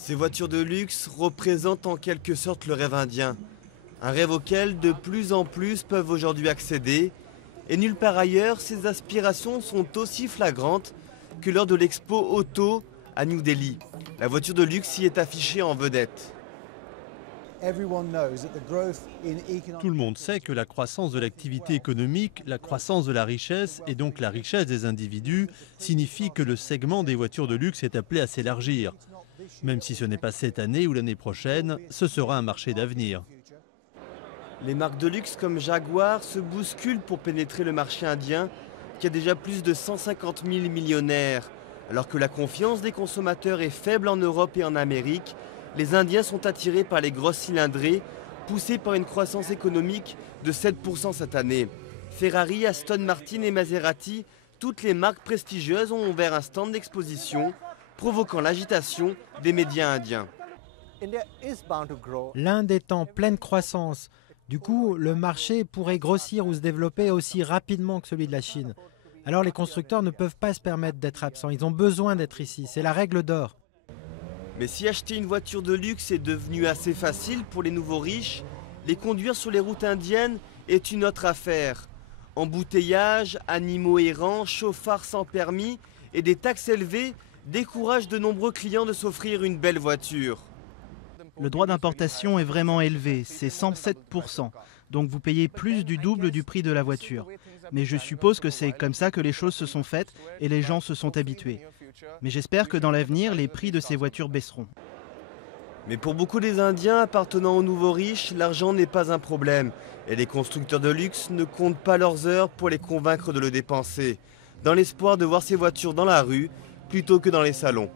Ces voitures de luxe représentent en quelque sorte le rêve indien. Un rêve auquel de plus en plus peuvent aujourd'hui accéder. Et nulle part ailleurs, ces aspirations sont aussi flagrantes que lors de l'expo auto à New Delhi. La voiture de luxe y est affichée en vedette. Tout le monde sait que la croissance de l'activité économique, la croissance de la richesse et donc la richesse des individus signifie que le segment des voitures de luxe est appelé à s'élargir. Même si ce n'est pas cette année ou l'année prochaine, ce sera un marché d'avenir. Les marques de luxe comme Jaguar se bousculent pour pénétrer le marché indien qui a déjà plus de 150 000 millionnaires. Alors que la confiance des consommateurs est faible en Europe et en Amérique, les Indiens sont attirés par les grosses cylindrées, poussés par une croissance économique de 7% cette année. Ferrari, Aston Martin et Maserati, toutes les marques prestigieuses ont ouvert un stand d'exposition, provoquant l'agitation des médias indiens. L'Inde est en pleine croissance. Du coup, le marché pourrait grossir ou se développer aussi rapidement que celui de la Chine. Alors les constructeurs ne peuvent pas se permettre d'être absents. Ils ont besoin d'être ici. C'est la règle d'or. Mais si acheter une voiture de luxe est devenu assez facile pour les nouveaux riches, les conduire sur les routes indiennes est une autre affaire. Embouteillage, animaux errants, chauffards sans permis et des taxes élevées découragent de nombreux clients de s'offrir une belle voiture. Le droit d'importation est vraiment élevé, c'est 107%. Donc vous payez plus du double du prix de la voiture. Mais je suppose que c'est comme ça que les choses se sont faites et les gens se sont habitués. Mais j'espère que dans l'avenir, les prix de ces voitures baisseront. Mais pour beaucoup des Indiens appartenant aux nouveaux riches, l'argent n'est pas un problème. Et les constructeurs de luxe ne comptent pas leurs heures pour les convaincre de le dépenser, dans l'espoir de voir ces voitures dans la rue plutôt que dans les salons.